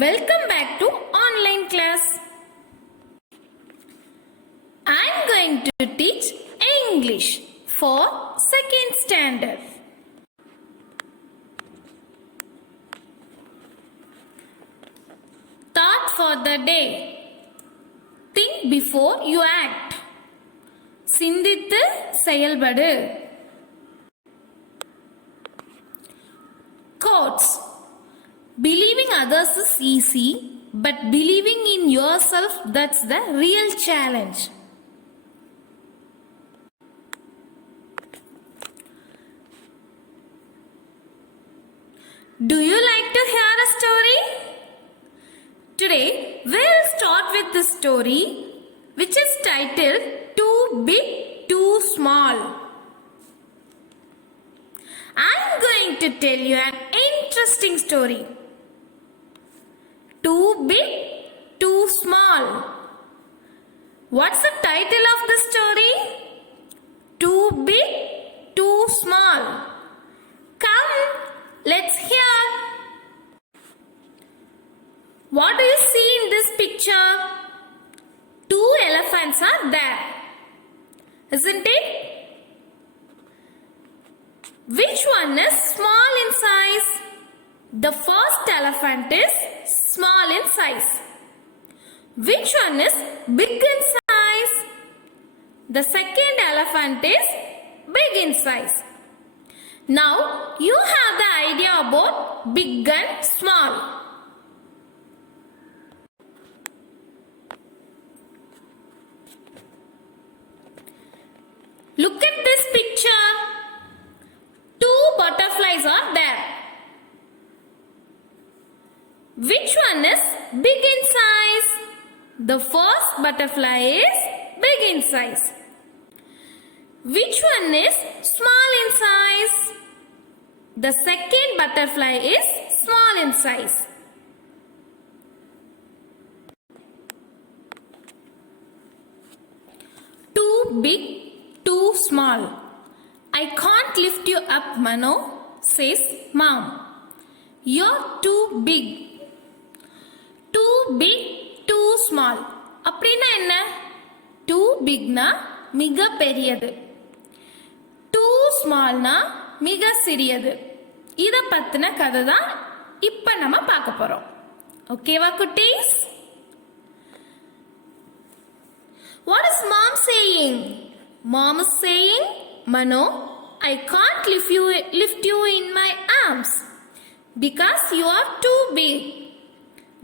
Welcome back to online class. I am going to teach English for 2nd standard. Thought for the day. Think before you act. சிந்தித்து செயல்படு. Quotes. Believing others is easy, but believing in yourself, that's the real challenge. Do you like to hear a story? Today, we'll start with the story which is titled Too Big, Too Small. I'm going to tell you an interesting story. Too big, too small. What's the title of the story? Too big, too small. Come, let's hear. What do you see in this picture? 2 elephants are there, isn't it? Which one is small in size? The first elephant is small in size. Which one is big in size? The second elephant is big in size. Now you have the idea about big and small. Look at this picture. 2 butterflies are there. Which one is big in size? The first butterfly is big in size. Which one is small in size? The second butterfly is small in size. Too big, too small. I can't lift you up, Mano, says Mom. You're too big. Too big, too small. அப்படின்னா என்ன? Too bigனா மிக பெரியது. Too smallனா மிக சிறியது. இத பத்தின கதை தான் இப்ப நம்ம பார்க்க போறோம். ஓகேவா குட்டீஸ்? What is mom saying? Mom is saying, Mano, I can't lift you in my arms because you are too big.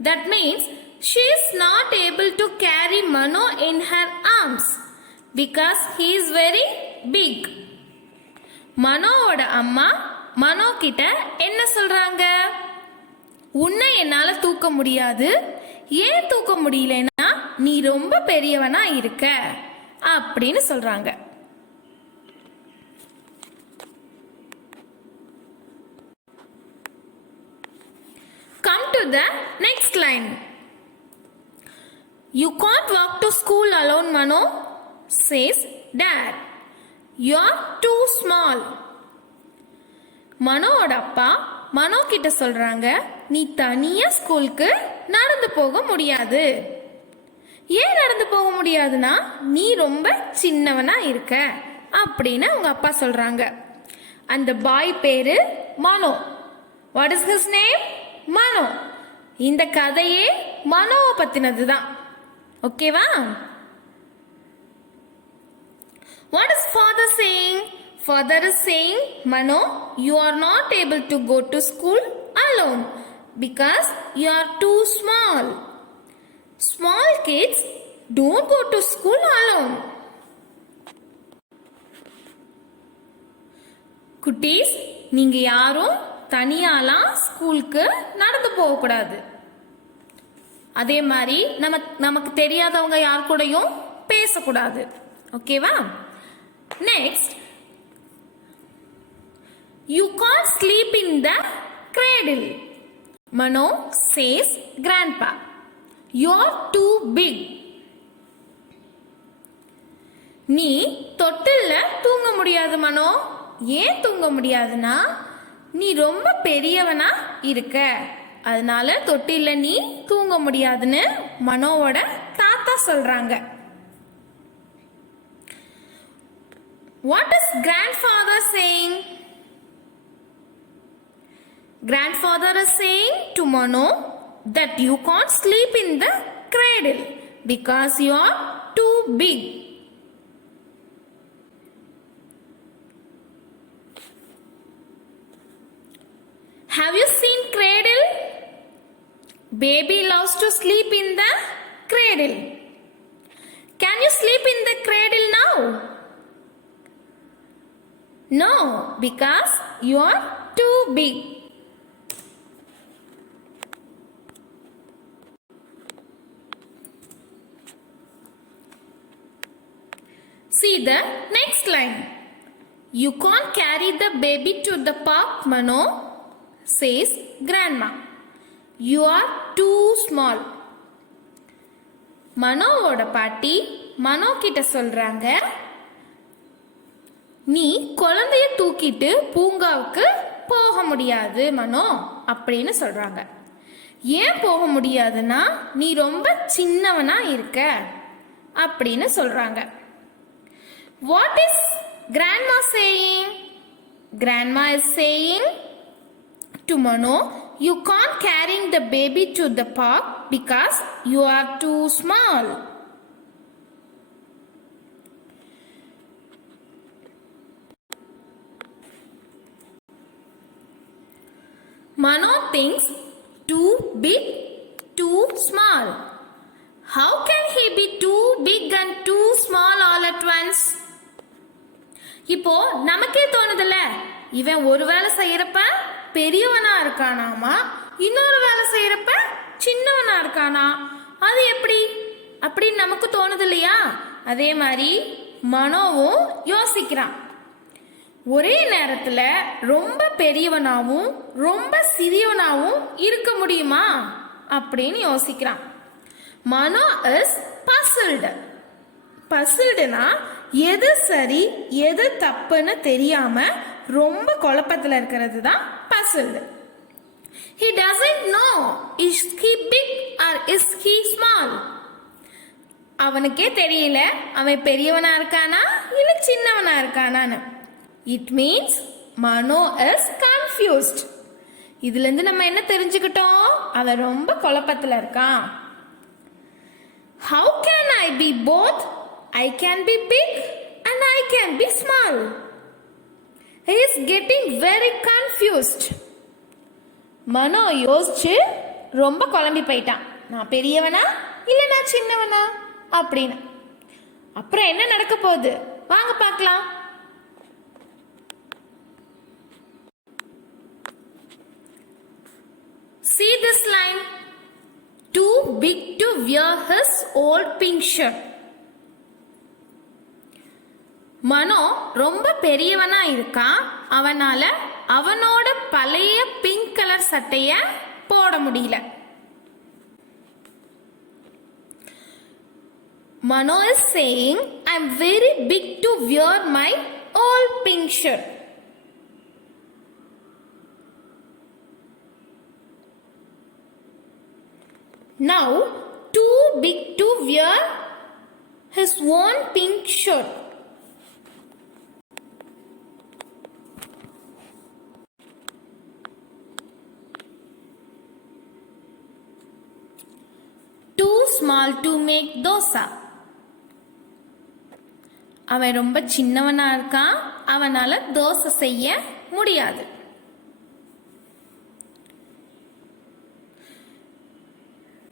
That means she is not able to carry Mano in her arms because he is very big. மனோவோட அம்மா மனோ கிட்ட என்ன சொல்றாங்க? உன்னை என்னால தூக்க முடியாது. ஏன் தூக்க முடியலன்னா நீ ரொம்ப பெரியவனா இருக்க அப்படின்னு சொல்றாங்க. Come to the next line. You can't walk to school alone, Mano, says Dad. You're too small. மனோட அப்பா மனோ கிட்ட சொல்றாங்க, நீ தனியா ஸ்கூலுக்கு நடந்து போக முடியாது. ஏன் நடந்து போக முடியாதுன்னா நீ ரொம்ப சின்னவனா இருக்க அப்படின்னு அவங்க அப்பா சொல்றாங்க. அந்த பாய் பேரு மனோ. What is his name? மனோ. இந்த கதையே மனோவை பத்தினது தான். ஓகேவா? What is father saying? Father is saying, Mano, you are not able to go to school alone because you are too small. Small kids don't go to school alone. குட்டீஸ், நீங்க யாரும் தனியாலாம் ஸ்கூலுக்கு நடந்து போக கூடாது. அதே மாதிரி நமக்கு தெரியாதவங்க யார் கூடயும் பேசக்கூடாது. ஓகேவா? Next, you can't sleep in the cradle. Mano says grandpa. You're too big. நீ தொட்டில்ல தூங்க முடியாது மனோ. ஏன் தூங்க முடியாதுன்னா நீ ரொம்ப பெரியவனா இருக்க அதனால தொட்டில நீ தூங்க முடியாதுன்னு மனோவோட தாத்தா சொல்றாங்க. What is grandfather saying? Grandfather is saying to Mano that you can't sleep in the cradle because you are too big. Have you seen cradle? Baby loves to sleep in the cradle. Can you sleep in the cradle now? No, because you are too big. See the next line. You can't carry the baby to the park, Mano, says grandma. You are too small. மனோவோட பாட்டி மனோ கிட்ட சொல்றாங்க, நீ குழந்தைய தூக்கிட்டு பூங்காவுக்கு போக முடியாது மனோ அப்படின்னு சொல்றாங்க. ஏன் போக முடியாதுன்னா நீ ரொம்ப சின்னவனா இருக்க அப்படின்னு சொல்றாங்க. What is grandma saying? Grandma is saying to Mano, you can't carry the baby to the park because you are too small. Mano thinks too big, too small. How can he be too big and too small all at once? இப்போ நமக்கே தோணுதுல, இவன் ஒரு வேலை செய்யறப்ப பெரியவனா இருக்கானாமா, இன்னொரு வேலை செய்யறப்ப சின்னவனா இருக்கானா, அது எப்படி அப்படின்னு நமக்கு தோணுது இல்லையா? அதே மாதிரி மனோவும் யோசிக்கிறான். ஒரே நேரத்துல ரொம்ப பெரியவனாவும் ரொம்ப சிறியவனாவும் இருக்க முடியுமா அப்படின்னு யோசிக்கிறான். மனோ இஸ் பசில்டு. பசில்டுனா எது சரி எது தப்புன்னு தெரியாம ரொம்ப குழப்பத்துல இருக்கிறது தான் puzzled. He doesn't know is he big or is he small. அவனுக்கே தெரியல அவன் பெரியவனா இருக்கானா இல்ல சின்னவனா இருக்கானான்னு. It means Mano is confused. இதுல இருந்து நம்ம என்ன தெரிஞ்சுக்கிட்டோம்? அவன் ரொம்ப குழப்பத்துல இருக்கான். How can I be both? I can be big and I can be small. He is getting very confused. மனோ யோசிச்சு ரொம்ப குழம்பி போயிட்டான். நான் பெரியவனா இல்ல நான் சின்னவனா அப்படின்னு. அப்புறம் என்ன நடக்க போகுது வாங்க பார்க்கலாம். See this line. Too big to wear his old pink shirt. மனோ ரொம்ப பெரியவனா இருக்கான். அவனால அவனோட பழைய பிங்க் கலர் சட்டைய போட முடியல. Mano is saying, I'm very big to wear my old pink shirt. Now, too big to wear his own pink shirt. Too small to make dosa. அவன் ரொம்ப சின்னவனா இருக்கான். அவனால தோசை செய்ய முடியாது.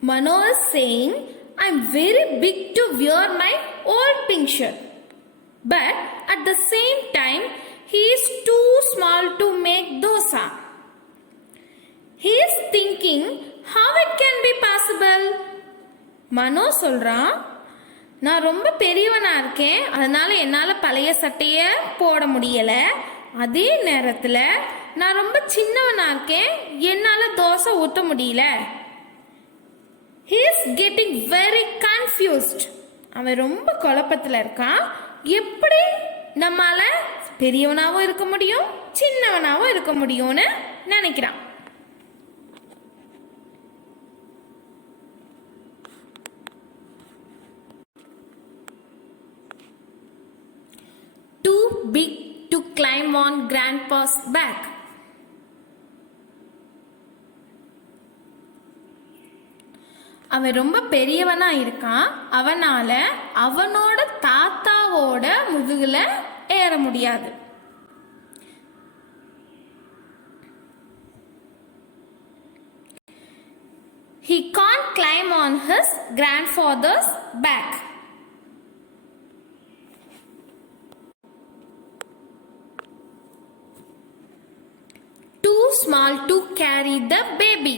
Mano is saying, I'm very big to wear my old pink shirt. But at the same time, he is too small to make dosa. He is thinking, how it can be possible? Mano சொல்றான், நான் ரொம்ப பெரியவனா இருக்கேன். அதனால என்னால பழைய சட்டைய போட முடியல. அதே நேரத்துல நான் ரொம்ப சின்னவனா இருக்கேன். என்னால தோசை ஊத்த முடியல. He is getting very confused. அவன் ரொம்ப குழப்பத்துல இருக்கான். எப்படி நம்மால பெரியவனாவும் இருக்க முடியும் சின்னவனாவும் இருக்க முடியும்னு நினைக்கிறான். big to climb on Grandpa's back. அவன் ரொம்ப பெரியவனா இருக்கான். அவனால அவனோட தாத்தாவோட முதுகுல ஏற முடியாது. He can't climb on his grandfather's back. Too small to carry the baby.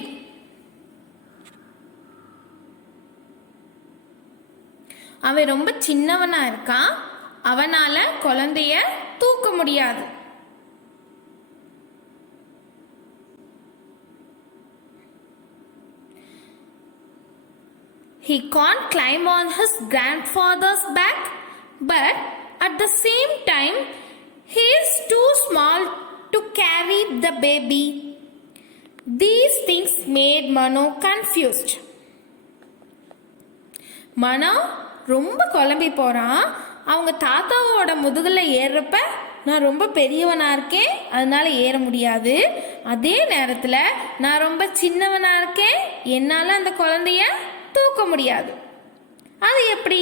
அவன் ரொம்ப சின்னவனா இருக்கான். அவனால குழந்தைய தூக்க முடியாது. He can't climb on his grandfather's back, but at the same time, he is too small to carry the baby. These things made Mano confused. Mano ரொம்ப குழம்பி போறான். அவங்க தாத்தாவோட முதுகுல ஏறப்ப நான் ரொம்ப பெரியவனா இருக்கேன், அதனால ஏற முடியாது. அதே நேரத்தில் நான் ரொம்ப சின்னவனா இருக்கேன், என்னால் அந்த குழந்தைய தூக்க முடியாது. அது எப்படி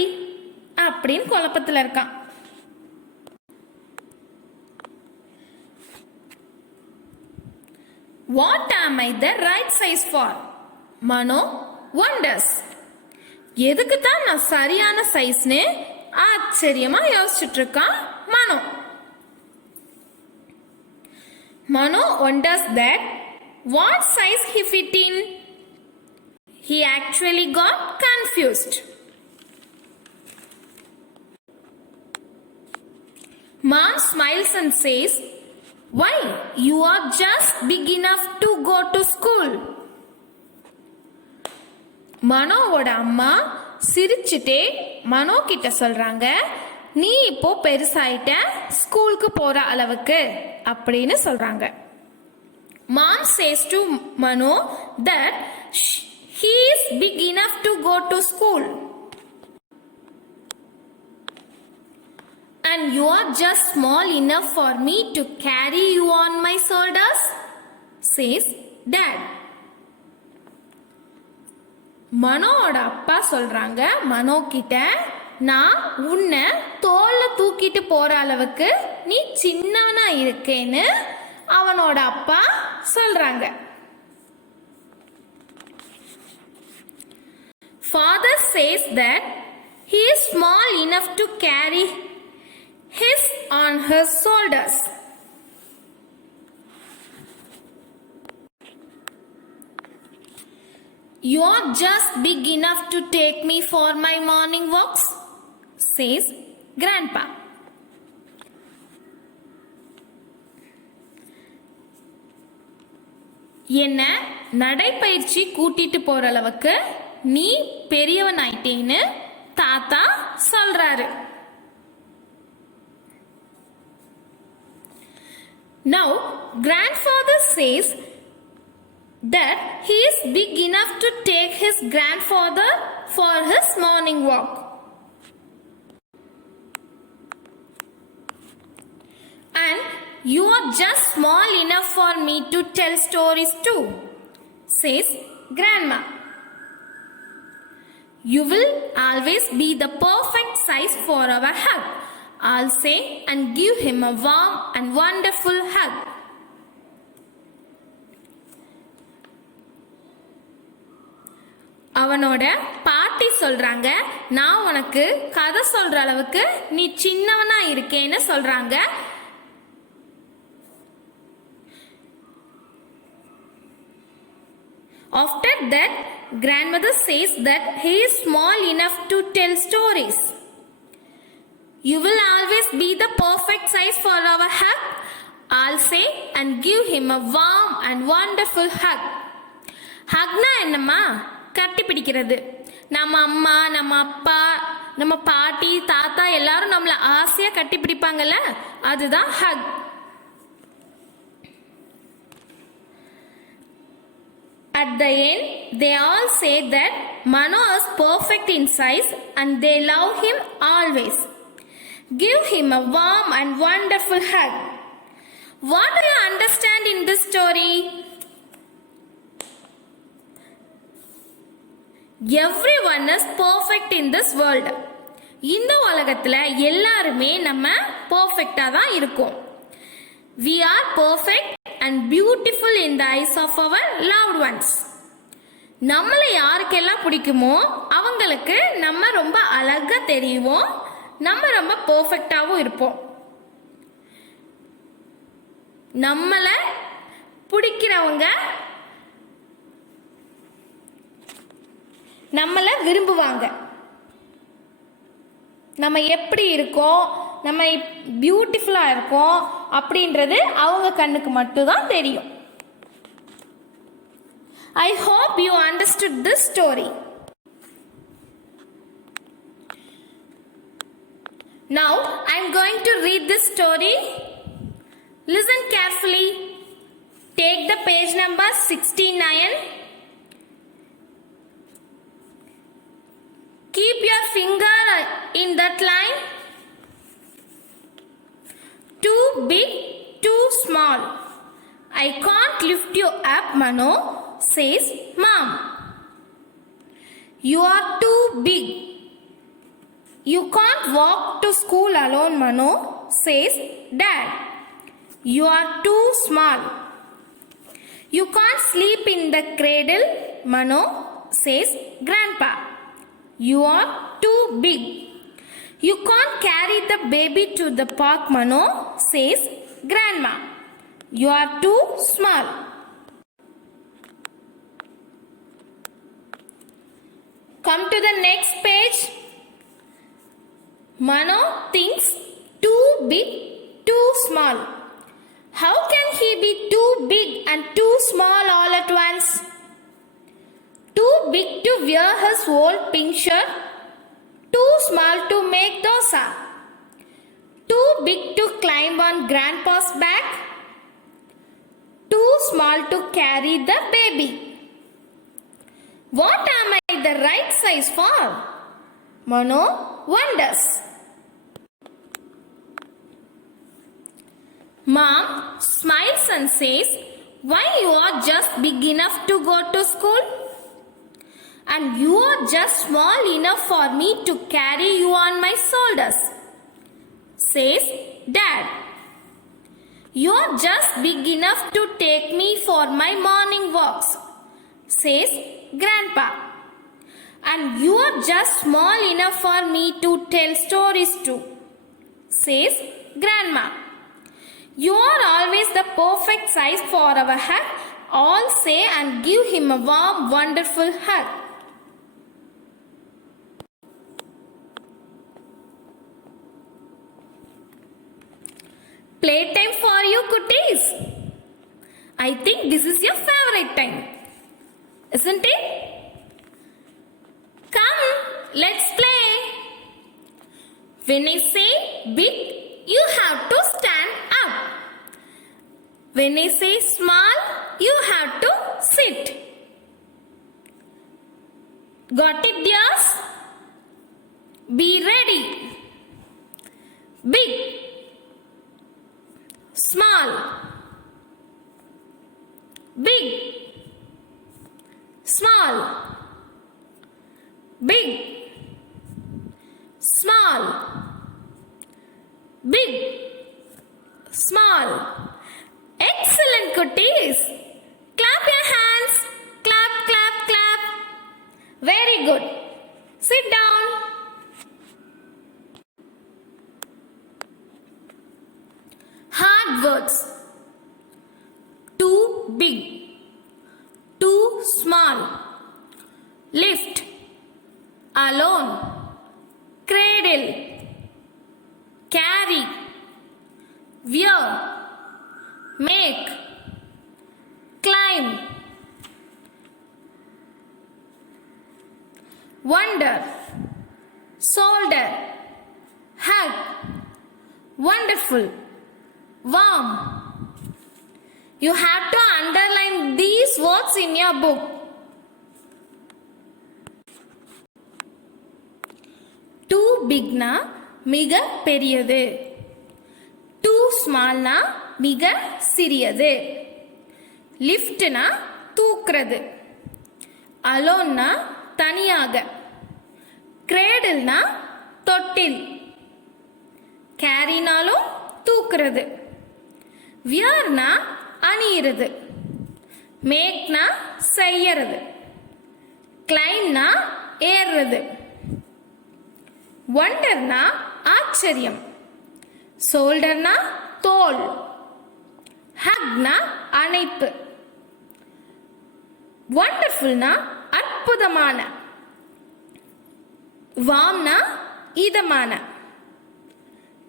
அப்படின்னு குழப்பத்தில் இருக்கான். What am I the right size for? Mano wonders. எதுக்கு தான் நான் சரியான சைஸ்னு ஆச்சரியமா யோசிச்சுட்டு இருக்கான் மனோ. Mano wonders that what size he fit in. He actually got confused. Mom smiles and says, "Why, you are just big enough to go to school." மனோவோட அம்மா சிரிச்சுட்டே மனோ கிட்ட சொல்றாங்க, நீ இப்போ பெருசாயிட்ட, ஸ்கூலுக்கு போற அளவுக்கு அப்படின்னு சொல்றாங்க. Mom says to Mano that he is big enough to go to school. And you are just small enough for me to carry you on my shoulders, says Dad. மனோட அப்பா சொல்றாங்க மனோ கிட்ட, நான் உன்னை தோல்ல தூக்கிட்டு போற அளவுக்கு நீ சின்னவனா இருக்கேன்னு அவனோட அப்பா சொல்றாங்க. Father says that he is small enough to carry his on his shoulders. You are just big enough to take me for my morning walks, says Grandpa. என்ன நடைப்பயிற்சி கூட்டிட்டு போற அளவுக்கு நீ பெரியவன் ஆயிட்டேன்னு தாத்தா சொல்றாரு. Now grandfather says that he is big enough to take his grandfather for his morning walk. And you are just small enough for me to tell stories too, says Grandma. You will always be the perfect size for our hug, I'll say, and give him a warm and wonderful hug. அவனோட பாட்டி சொல்றாங்க, நான் உனக்கு கதை சொல்ற அளவுக்கு நீ சின்னவனா இருக்கேன்னு சொல்றாங்க. After that, grandmother says that he is small enough to tell stories. You will always be the perfect size for our hug, I'll say, and give him a warm and wonderful hug. ஹக்னா என்னம்மா? கட்டி பிடிக்கிறது. நம்ம அம்மா, நம்ம அப்பா, நம்ம பாட்டி, தாத்தா எல்லாரும் நம்மளை ஆசையா கட்டி பிடிப்பாங்கல்ல, அதுதான் Haq. At the end, they all say that Mano is perfect in size and they love him always. Give him a warm and wonderful hug. What do you understand in this story? Everyone is perfect in this world. இந்த உலகத்துல எல்லாருமே நம்ம பெர்ஃபெக்ட்டா தான் இருக்கோம். We are perfect and beautiful in the eyes of our loved ones. நம்மளை யாருக்கெல்லாம் பிடிக்குமோ அவங்களுக்கு நம்ம ரொம்ப அழகா தெரியுவோம். நம்ம ரொம்ப பெர்ஃபெக்ட்டாவும் இருப்போம். நம்மளை பிடிக்கிறவங்க நம்மளை விரும்புவாங்க. நம்ம எப்படி இருக்கோம், நம்ம பியூட்டிஃபுல்லா இருக்கோம் அப்படின்றது அவங்க கண்ணுக்கு மட்டும்தான் தெரியும். I hope you understood this story. Now I am going to read this story. Listen carefully. Take the page number 69. Keep your finger in that line. Too big, too small. I can't lift you up, Mano, says Mom. You are too big. You can't walk to school alone, Mano, says Dad. You are too small. You can't sleep in the cradle, Mano, says Grandpa. You are too big. You can't carry the baby to the park, Mano, says Grandma. You are too small. Come to the next page. Mano thinks too big, too small. How can he be too big and too small all at once? Too big to wear his old pink shirt, too small to make dosa, too big to climb on Grandpa's back, too small to carry the baby. What am I the right size for? Mano wonders. Mom smiles and says, why you are just big enough to go to school? And you are just small enough for me to carry you on my shoulders, says Dad. You are just big enough to take me for my morning walks, says Grandpa. And you are just small enough for me to tell stories to, says Grandma. You are always the perfect size for our hug, all say and give him a warm, wonderful hug. Playtime for you cuties. I think this is your favorite time, isn't it? Come, let's play. When I say big, you have to stand up. When I say small, you have to sit. Got it, dears? Be ready. Big, small, big, small, big, small, big, small. Excellent, cuties. Clap your hands. Clap, clap, clap. Very good. Sit down. Hard words. Too big, too small, lift, alone, cradle, carry, wear, make, climb, wonder, shoulder, hug, wonderful, warm. You have to underline these words in your book. Too big na மிக பெரியது. Too smallனா மிக சிறியது. Liftனா தூக்குறது. Aloneனா தனியாக. Cradleனா தொட்டில். Carryனாலும் தூக்குறது. Wearனா அணியிறது. Makeனா செய்யறது. Climbனா ஏறுறது. Wonderனா ஆச்சரியம். Shoulderனா தோள். Hugனா அணைப்பு. Wonderfulனா அற்புதமான. Warmனா இதமான.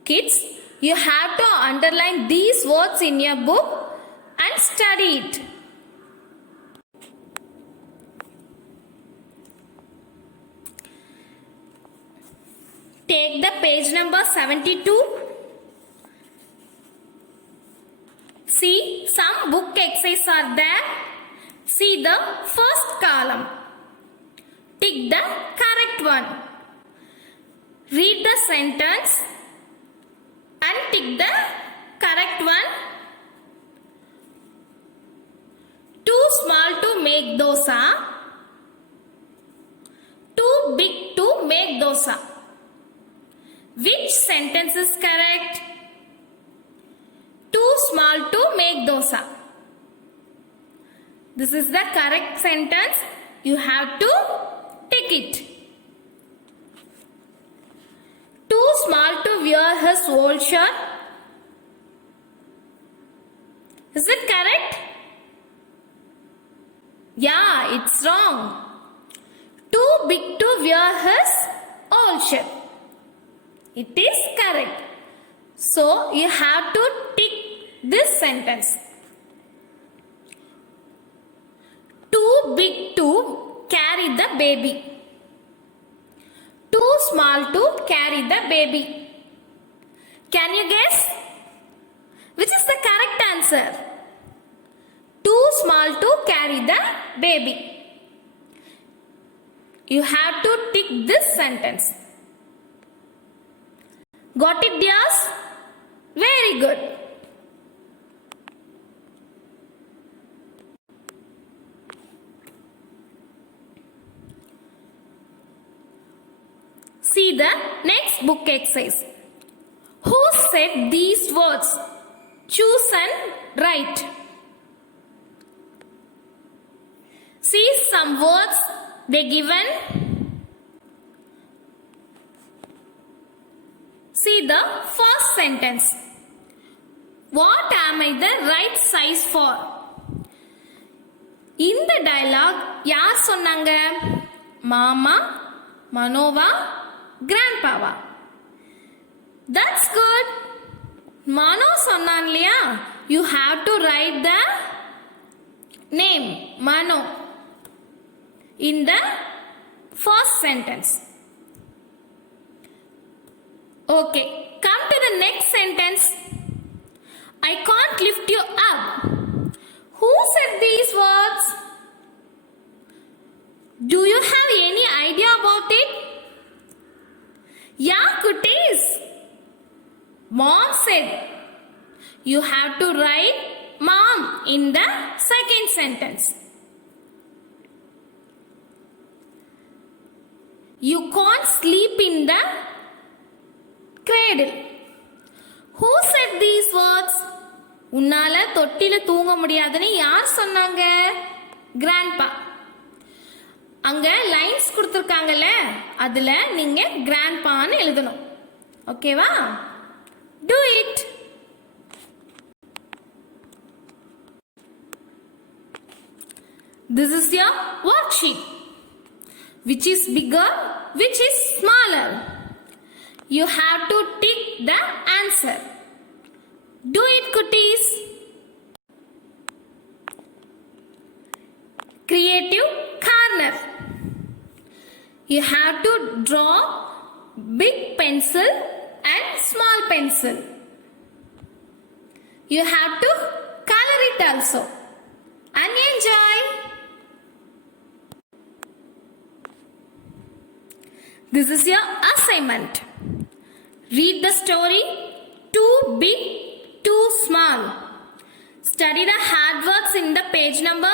Kids, you have to underline these words in your book and study it. Take the page number 72. See, some book exercises are there. See the first column. Tick the correct one. Read the sentence and tick the correct one. Too small to make dosa. Too big to make dosa. Which sentence is correct? Too small to make dosa. This is the correct sentence. You have to tick it. Too small to wear his old shirt. Is it correct? Yeah, it's wrong. Too big to wear his old shirt. It is correct. So you have to tick this sentence. Too big to carry the baby. Too small to carry the baby. Can you guess? Which is the correct answer? Too small to carry the baby. You have to tick this sentence. Got it, dears? Very good. See the next book exercise. Who said these words? Choose and write. See some words they given. See the first sentence. What am I the right size for? இந்த dialogue யார் சொன்னாங்க? மாமா, Manoah, grandpaவா? That's good. மனோ சொன்னான் இல்லையா? You have to write the name Mano in the first sentence. Okay, come to the next sentence. I can't lift you up. Who said these words? Do you have any idea about it? Yeah, kutties. Mom said. You have to write mom in the second sentence. You can't sleep in the cradle. Who said these words? உன்னால தொட்டில தூங்க முடியாதுன்னு யார் சொன்னாங்க? Grandpa. அங்க lines கொடுத்திருக்காங்கல்ல, அதுல நீங்க grandpaன்னு எழுதணும். ஓகேவா? Do it. This is your worksheet. Which is bigger? Which is smaller? You have to tick the answer. Do it, kutties. Creative corner. You have to draw big pencil and small pencil. You have to color it also. And enjoy. This is your assignment. Read the story Too Big, Too Small. Study the hard works in the page number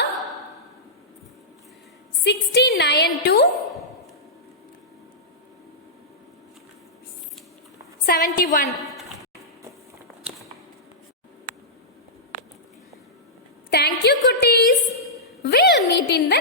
69 to 71. Thank you, Kutties. We'll meet in the